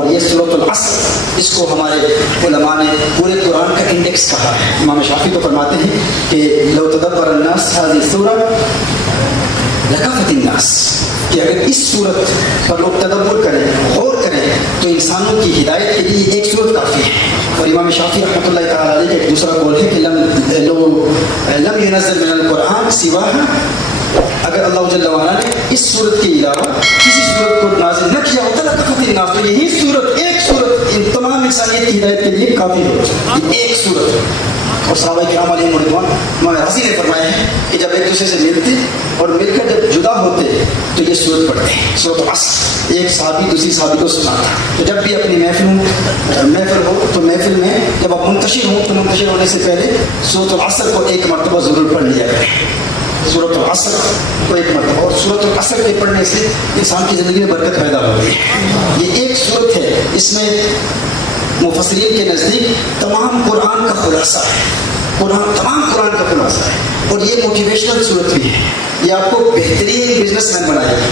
اور یہ سورۃ العصر، اس کو ہمارے علماء نے پورے قرآن کا انڈیکس کہا ہے۔ امام شافعی تو فرماتے ہیں کہ لو تدبر الناس هذه السورة لكفت الناس، کہ اگر اس صورت پر لوگ تدبر کریں، غور کریں، تو انسانوں کی ہدایت کے لیے ایک صورت کافی ہے۔ اور امام شافعی رحمۃ اللہ تعالیٰ علیہ کا ایک دوسرا قول ہے کہ لم ينزل من القرآن سواها، اگر اللہ جل وعلا نے اس صورت کے علاوہ کسی صورت کو نازل نہ کیا ہوتا لکفت الناس، تو یہی صورت، ایک صورت ان تمام انسانیت کی ہدایت کے لیے کافی ہوتی، ایک صورت۔ اور صحابہ کرام علیہم رضوان، امام رازی نے فرمایا ہے کہ جب ایک دوسرے سے ملتے اور مل کر جب جدا ہوتے تو یہ سورت پڑھتے ہیں، سورۃ العصر۔ ایک صحابی دوسری صحابی کو سناتا، تو جب بھی اپنی محفل ہو تو محفل میں جب آپ منتشر ہوں تو منتشر ہونے سے پہلے سورۃ العصر کو ایک مرتبہ ضرور پڑھ لیا کریں، سورۃ العصر کو ایک مرتبہ۔ اور سورۃ العصر کے پڑھنے سے انسان کی زندگی میں برکت پیدا ہوتی ہے۔ یہ ایک سورت ہے، اس میں مفسرین کے نزدیک تمام قرآن کا خلاصہ ہے، تمام قرآن کا خلاصہ ہے۔ اور یہ موٹیویشنل صورت بھی ہے، یہ آپ کو بہترین بزنس مین بنائے گی،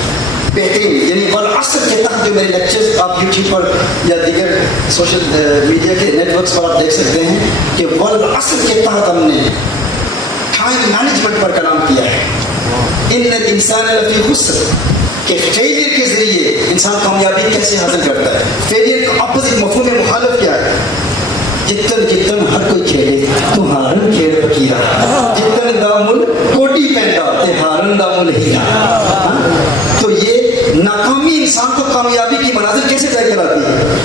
بہترین۔ یعنی والعصر کے تحت جو میرے لیکچرز آپ یوٹیوب پر یا دیگر سوشل میڈیا کے نیٹ ورکس پر آپ دیکھ سکتے ہیں کہ والعصر کے تحت ہم نے ٹائم مینجمنٹ پر کلام کیا ہے۔ ان الانسان لفی خسر، کہ فیلئر کے ذریعے انسان کامیابی کیسے حاصل کرتا ہے۔ فیلئر کا اپوزٹ مفہوم مخالف کیا ہے؟ جتن ہر کوئی کھیلے تو ہارن کھیل فقیرا، جتن دامل کوٹی پہنتا تے ہارن دامل ہیرا۔ تو یہ ناکامی انسان کو کامیابی کی منازل کیسے طے کراتی ہے؟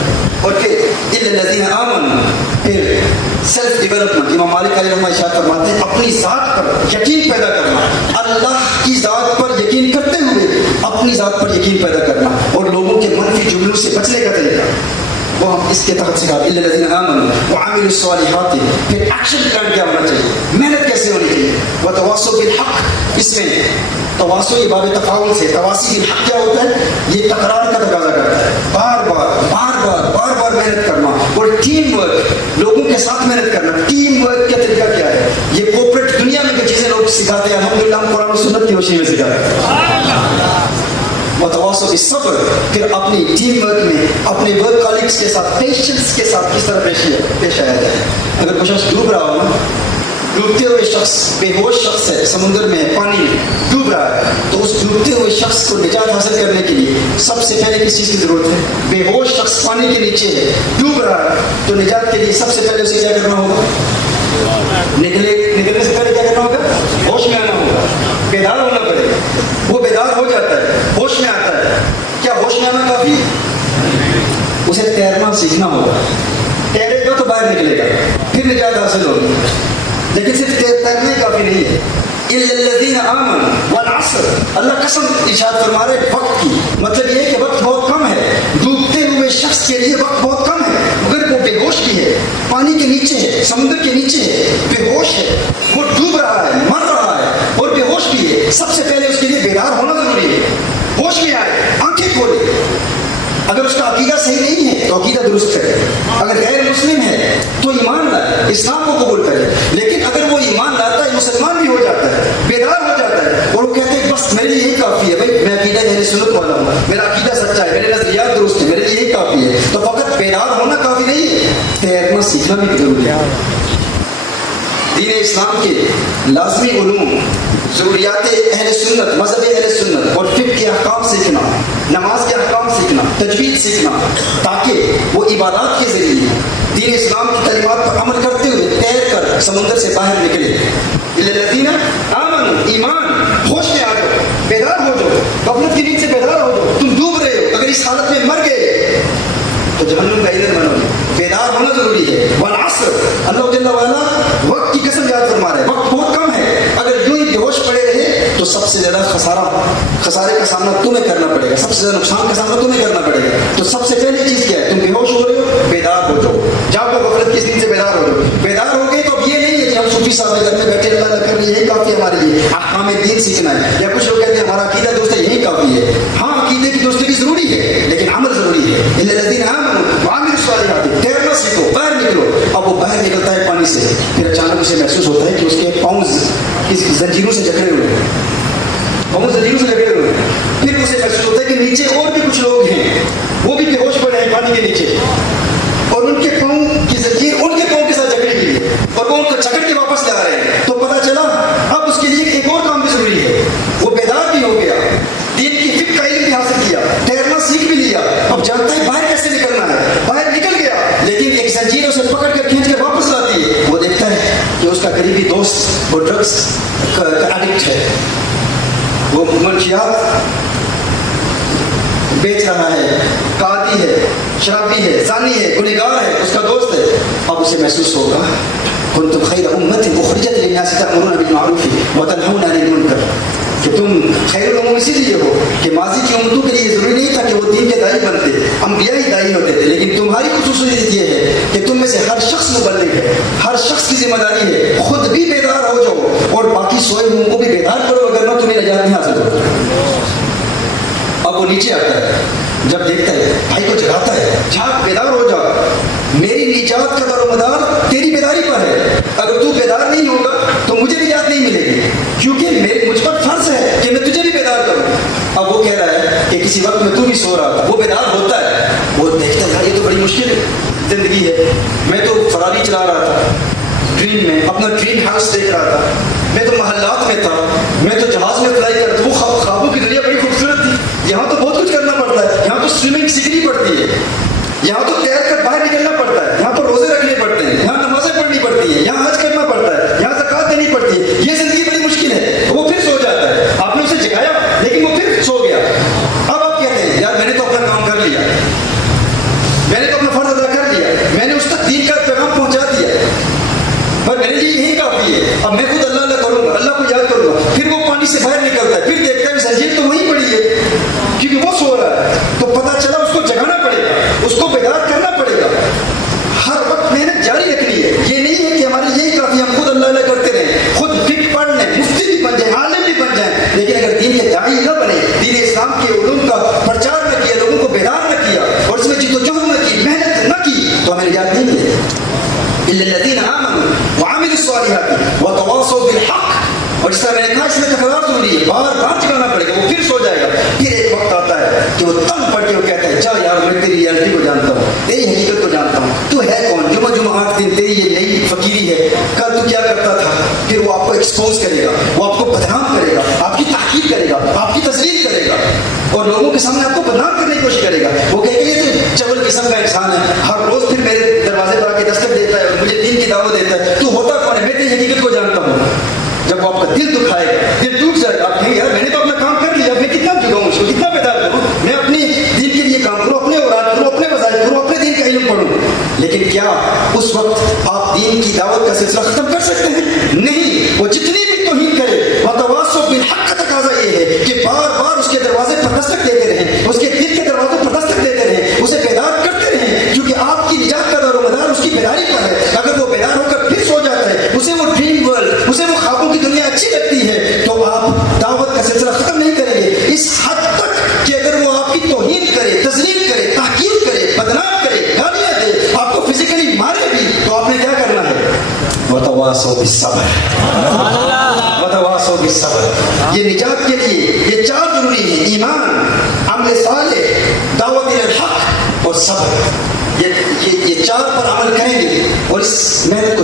اور پھر الذین آمنوا، پھر سیلف ڈیولپمنٹ۔ امام مالک علیہ الرحمہ ارشاد فرماتے ہیں اپنی ذات پر یقین پیدا کرنا، اللہ کی ذات پر یقین کرتے ہوئے اپنی ذات پر یقین پیدا کرنا، اور لوگوں کے منفی جملوں سے بچنے کا طریقہ وہ ہم اس کے تحت سکھاتے ہیں۔ الذین آمنوا وعملوا الصالحات، پھر ایکشن پلان کیا ہونا چاہیے، محنت کیسے ہونی چاہیے۔ وتواصوا بالحق، اس میں تواصل یہ باب تفاعل سے، تواصی بالحق کیا ہوتا ہے؟ یہ تکرار کا تقاضا کرتا ہے، بار بار محنت کرنا۔ اور ٹیم ورک، لوگوں کے ساتھ محنت کرنا۔ ٹیم ورک کا طریقہ کیا ہے؟ یہ کوپریٹ دنیا میں جو چیزیں لوگ سکھاتے ہیں الحمدللہ ہم قرآن و سنت کی روشنی میں سکھاتے ہیں۔ وتواصوا بالصبر، پھر اپنی ٹیم ورک میں اپنے ورک کالیگس کے ساتھ پیشنس کے ساتھ کس طرح پیش آیا جائے۔ اگر کوئی شخص ڈوب رہا ہو، ڈوبتے ہوئے شخص بے ہوش شخص ہے، سمندر میں پانی میں ڈوب رہا ہے، تو اس ڈوبتے ہوئے شخص کو نجات حاصل کرنے کے لیے سب سے پہلے کس چیز کی ضرورت ہے؟ بے ہوش شخص پانی کے نیچے ہے، ڈوب رہا ہے، تو نجات کے لیے سب سے پہلے اسے کیا کرنا ہوگا؟ نکلنے سے پہلے کیا کرنا ہوگا؟ ہوش میں آنا ہوگا، بیدار ہونا پڑے گا۔ وہ بیدار ہو جاتا ہے، ہوش میں آتا ہے۔ کیا ہوش میں آنا کافی ہے؟ اسے تیرنا سیکھنا ہوگا، تیرے گا تو باہر نکلے گا، پھر نجات حاصل ہوگی۔ لیکن صرف تیرنا ہی کافی نہیں ہے۔ الذین آمنوا والعصر، اللہ قسم ارشاد فرما رہے وقت کی، مطلب یہ ہے کہ وقت بہت کم ہے، ڈوبتے ہوئے شخص کے لیے وقت بہت کم ہے۔ اگر وہ بے ہوش بھی ہے، پانی کے نیچے ہے، سمندر کے نیچے ہے، بے ہوش ہے، وہ ڈوب رہا ہے، مر رہا ہے اور بے ہوش بھی ہے، سب سے پہلے اس کے لیے بیدار ہونا ضروری ہے۔ ہوش میں آئے، آنکھیں کھولے۔ اگر اس کا عقیدہ صحیح نہیں ہے تو عقیدہ درست کرے، اگر غیر مسلم ہے تو ایمان لائے، اسلام کو قبول کرے۔ لیکن اگر وہ ایمان لاتا ہے، مسلمان بھی ہو جاتا ہے، بیدار ہو جاتا ہے، اور وہ کہتے ہیں بس میرے لیے یہی کافی ہے، بھائی میں عقیدہ اہل سنت والا ہوں، میرا عقیدہ سچا ہے، میرے نظریات درست ہیں، میرے لیے یہی کافی ہے، تو فقط بیدار ہونا کافی نہیں ہے، تیرنا سیکھنا بھی ضروری ہے۔ دین اسلام کے لازمی علوم، ضروریات اہل سنت، مذہب اہل سنت اور فقہ کے احکام سیکھنا، نماز کے احکام سیکھنا، تجوید سیکھنا، تاکہ وہ عبادات کے ذریعے دین اسلام کی تعلیمات پر عمل کرتے ہوئے تیر کر سمندر سے باہر نکلے۔ الذین آمنوا، ایمان، ہوش میں آ جاؤ، بیدار ہو جاؤ، غفلت کی نیند سے بیدار ہو جاؤ۔ تم ڈوب رہے ہو، اگر اس حالت میں مر گئے تو جہنم کا ایندھن بنو گے۔ بیدار ہونا ضروری ہے۔ والعصر، اللہ جل وعلا وقت کی قسم یاد فرما رہے ہیں، وقت بہت کم ہے، اگر یوں ہی بے ہوش پڑے رہے تو سب سے زیادہ خسارے کا سامنا تمہیں کرنا پڑے گا، سب سے زیادہ نقصان کا سامنا تمہیں کرنا پڑے گا۔ تو سب سے پہلی چیز کیا ہے؟ تم بے ہوش ہو رہے ہو، بیدار ہو جاؤ، جاؤ غفلت کی نیند سے بیدار ہو جاؤ۔ بیدار ہو گئے تو اب یہ نہیں ہے کہ ہم صوفی صاحب گھر میں بیٹھے اللہ کر رہے ہیں، یہی کافی ہے ہمارے لیے، احکام دین سیکھنا ہے، یا کچھ لوگ کہتے ہیں ہمارا عقیدہ دوست ہے، یہی کافی ہے۔ ہاں عقیدے کی دوستی ضروری ہے، لیکن عمل ضروری ہے۔ الذین آمنوا وعملوا الصالحات، تیرنا سیکھو، باہر نکلو۔ اب وہ باہر نکلتا ہے پانی سے، پھر اچانک اسے محسوس ہوتا ہے کہ اس کے پاؤں کسی زنجیروں سے جکڑے ہوئے ہیں، پاؤں زنجیروں سے جکڑے ہوئے ہیں۔ پھر اسے محسوس ہوتا ہے کہ نیچے اور بھی کچھ لوگ ہیں وہ بھی بے ہوش پڑے ہیں پانی کے نیچے, اور ان کے پاؤں کی زنجیر ان کے پاؤں کے ساتھ جکڑی ہوئی ہے, اور وہ ان کو جکڑ کے واپس لا رہے ہیں. تو پتا چلا اب اس کے لیے ایک اور کام بھی ضروری ہے. وہ بیدار بھی ہو گیا, دین کی فقہ کا علم بھی حاصل کیا, تیرنا سیکھ بھی لیا, اب جانتا ہے باہر کیسے نکلنا ہے, باہر نکل گیا, لیکن ایک زنجیر اسے پکڑ کر کھینچ کر واپس لاتی ہے. وہ دیکھتا ہے کہ اس کا قریبی دوست وہ ڈرگس کا ایڈکٹ ہے, وہ منشیات بیچ رہا ہے, قاتی ہے, شرابی ہے, زانی ہے, گنہگار ہے, اس کا دوست ہے. اب اسے محسوس ہوگا کنتم خیر امت اخرجت للناس تأمرون بالمعروف وتنهون عن المنکر, کہ تم خیر الامم اسی لیے ہو کہ ماضی کی امتوں کے لیے ضروری نہیں تھا کہ وہ دین کے داعی بنتے, انبیاء ہی داعی ہوتے تھے, لیکن تمہاری خصوصیت یہ ہے کہ تم میں سے ہر شخص مبلغ ہے, ہر شخص کی ذمہ داری ہے, خود بھی بیدار ہو جاؤ اور باقی سوئے ہوئے کو بھی بیدار کرو, اگر نہ تمہیں نجات نہیں حاصل ہو. اب وہ نیچے آتا ہے, جب دیکھتا ہے بھائی کو جگاتا ہے, جھاگ بیدار ہو جا, میری نجات کا دار و مدار تیری بیداری پر ہے, اگر تو بیدار نہیں ہوگا تو مجھے بھی نجات نہیں ملے گی, کیونکہ مجھ پر فرض ہے کہ میں تجھے بھی بیدار کروں. اب وہ کہہ رہا ہے کہ کسی وقت میں تو بھی سو رہا تھا, وہ بیدار ہوتا ہے, وہ دیکھتا ہے یہ تو بڑی مشکل زندگی ہے, میں تو فراری چلا رہا تھا ڈریم میں, اپنا ڈریم ہاؤس دیکھ رہا تھا, میں تو محلات میں تھا, میں تو جہاز میں فلائی کر رہا تھا, وہ خوابوں کی دنیا بڑی خوبصورت تھی, یہاں تو بہت کچھ کرنا پڑتا ہے, یہاں تو سوئمنگ سیکھنی پڑتی ہے, یہاں تو تیر کر باہر نکلنا پڑتا ہے, یہاں تو روزے رکھنے پڑتے ہیں, یہاں نمازیں پڑھنی پڑتی ہیں, یہاں حج کرنا پڑتا ہے, یہاں زکات دینی پڑتی ہے, یہ زندگی بڑی مشکل ہے. وہ پھر سو جاتا ہے, آپ نے اسے جگایا لیکن وہ پھر سو گیا. اب آپ کہتے ہیں یار میں نے تو اپنا کام کر لیا, میں نے تو اپنا فرض ادا کر لیا, میں نے اس تک دین کا پیغام پہنچا دیا, پر میرے لیے یہی کافی ہے, اب میں خود اللہ اللہ کروں گا, اللہ کو یاد کروں گا. پھر وہ پانی سے باہر نکلتا ہے, پھر دیکھتا ہے زنجیر تو وہیں پڑی ہے کیونکہ وہ سو رہا ہے. تو پتا چلا اس کو جگانا پڑے گا, اس کو بیدار کرنا پڑے گا, ہر وقت محنت جاری رکھنی ہے. یہ نہیں ہے کہ ہمارے یہی کافی, ہم خود اللہ اللہ کرتے رہیں, خود فقہ پڑھ لیں, مفتی بھی بن جائیں, عالم بھی بن جائیں, لیکن اگر دین کے داعی نہ بنے, دین اسلام کے علوم کا پرچار نہ کیا, لوگوں کو بیدار نہ کیا اور اس میں جدوجہد نہ کی, محنت نہ کی, تو ہمیں نجات نہیں ملے. الا الذين امنوا وعملوا الصالحات وتواصوا بالحق. اور اس طرح میں نے کہا اس میں تکرار ضروری ہے, بار بار چکانا پڑے گا, وہ پھر سو جائے گا. پھر ایک وقت آتا ہے کہ وہ تنگ پڑ کے وہ کہتا ہے جا یار میں تیری ریالٹی کو جانتا ہوں, تیری حقیقت کو جانتا ہوں, تو ہے کون, جمعہ 8 دن تیری یہ نئی فقیری ہے, کل تو کیا کرتا تھا. پھر وہ آپ کو ایکسپوز کرے گا, وہ آپ کو بدنام کرے گا, آپ کی تحقیر کرے گا, آپ کی تذلیل کرے گا, اور لوگوں کے سامنے آپ کو بدنام کرنے کی کوشش کرے گا. وہ کہے گا یہ تو چول قسم کا انسان ہے, ہر روز پھر میرے دروازے پر آ کے دستک دیتا ہے اور مجھے دین کی دعوت دیتا ہے, تو ہوتا کون ہے, میں تیری حقیقت کو جانتا ہوں. جب وہ آپ کا دل دکھائے گا, دل ٹوٹ جائے گا, آپ کہیں یار میں نے تو اپنا کام کر لیا, میں کتنا جگاؤں اس کو, کتنا بیدار کروں, میں اپنی دین کے لیے کام کروں, اپنے اولاد کروں, اپنے وظائف کروں, اپنے دین کا علم پڑھوں. لیکن کیا اس وقت آپ دین کی دعوت کا سلسلہ ختم کر سکتے ہیں؟ نہیں. وہ جتنی بھی توہین کرے, وتواصوا بالحق کا تقاضا یہ ہے کہ بار بار اس کے دروازے پر دستک دیتے رہیں, اس کے دل کے دروازوں پر دستک دیتے رہیں, اسے بیدار کرتے رہیں, کیونکہ آپ کی نجات کا دار و مدار اس کی بیداری پر ہے. اگر وہ بیدار ہو کر پھر سو جاتا ہے, اسے وہ ڈریم ورلڈ, اسے وہ خوابوں کی دنیا اچھی لگتی ہے, تو آپ دعوت کا سلسلہ ختم نہیں کریں گے. اس حد تک کہ اگر وہ آپ کی توہین کرے, تذلیل کرے, تحقیر کرے, بدنام کرے, گالیاں دے, آپ کو فزیکلی مارے بھی, تو آپ نے کیا کرنا ہے, وتواصوا بالصبر, وتواصوا بالصبر. یہ نجات کے لیے یہ 4 ضروری ہیں, ایمان, عمل صالح, دعوت الی الحق اور صبر. یہ 4 پر عمل کریں گے اور اس محنت کو